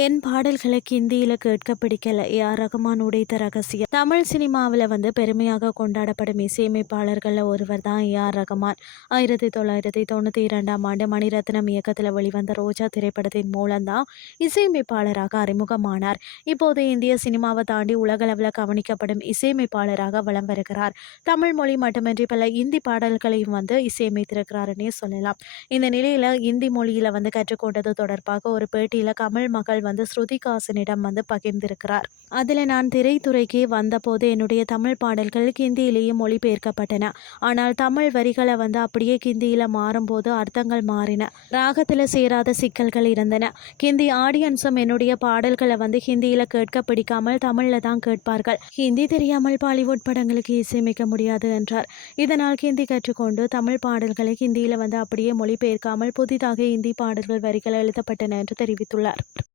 என் பாடல்களை ஹிந்தியில் கேட்க பிடிக்கல ஏஆர் ரகுமான் உடைத்த ரகசியம். தமிழ் சினிமாவில் வந்து பெருமையாக கொண்டாடப்படும் இசையமைப்பாளர்களில் ஒருவர் தான் ஏஆர் ரகுமான். ஆயிரத்தி தொள்ளாயிரத்தி தொண்ணூற்றி இரண்டாம் ஆண்டு மணிரத்னம் இயக்கத்தில் வெளிவந்த ரோஜா திரைப்படத்தின் மூலம்தான் இசையமைப்பாளராக அறிமுகமானார். இப்போது இந்திய சினிமாவை தாண்டி உலகளவில் கவனிக்கப்படும் இசையமைப்பாளராக வலம் வருகிறார். தமிழ் மொழி மட்டுமின்றி பல இந்தி பாடல்களையும் வந்து இசையமைத்திருக்கிறாருன்னே சொல்லலாம். இந்த நிலையில் இந்தி மொழியில் வந்து கற்றுக்கொண்டது தொடர்பாக ஒரு பேட்டியில் கமல் மகள் வந்து ஸ்ருதிகாசனிடம் வந்து பகிர்ந்திருக்கிறார். அதில் நான் திரைத்துறைக்கு வந்தபோது என்னுடைய தமிழ் பாடல்கள் ஹிந்தியிலேயே மொழிபெயர்க்கப்பட்டன. ஆனால் தமிழ் வரிகளை வந்து அப்படியே ஹிந்தியில் மாறும்போது அர்த்தங்கள் மாறின. ராகத்தில் சேராத சிக்கல்கள் இருந்தன. ஹிந்தி ஆடியன்ஸும் என்னுடைய பாடல்களை வந்து ஹிந்தியில் கேட்க பிடிக்காமல் தமிழில் தான் கேட்பார்கள். ஹிந்தி தெரியாமல் பாலிவுட் படங்களுக்கு இசையமைக்க முடியாது என்றார். இதனால் ஹிந்தி கற்றுக்கொண்டு தமிழ் பாடல்களை ஹிந்தியில் வந்து அப்படியே மொழிபெயர்க்காமல் புதிதாக இந்தி பாடல்கள் வரிகள் எழுதப்பட்டன என்று தெரிவித்துள்ளார்.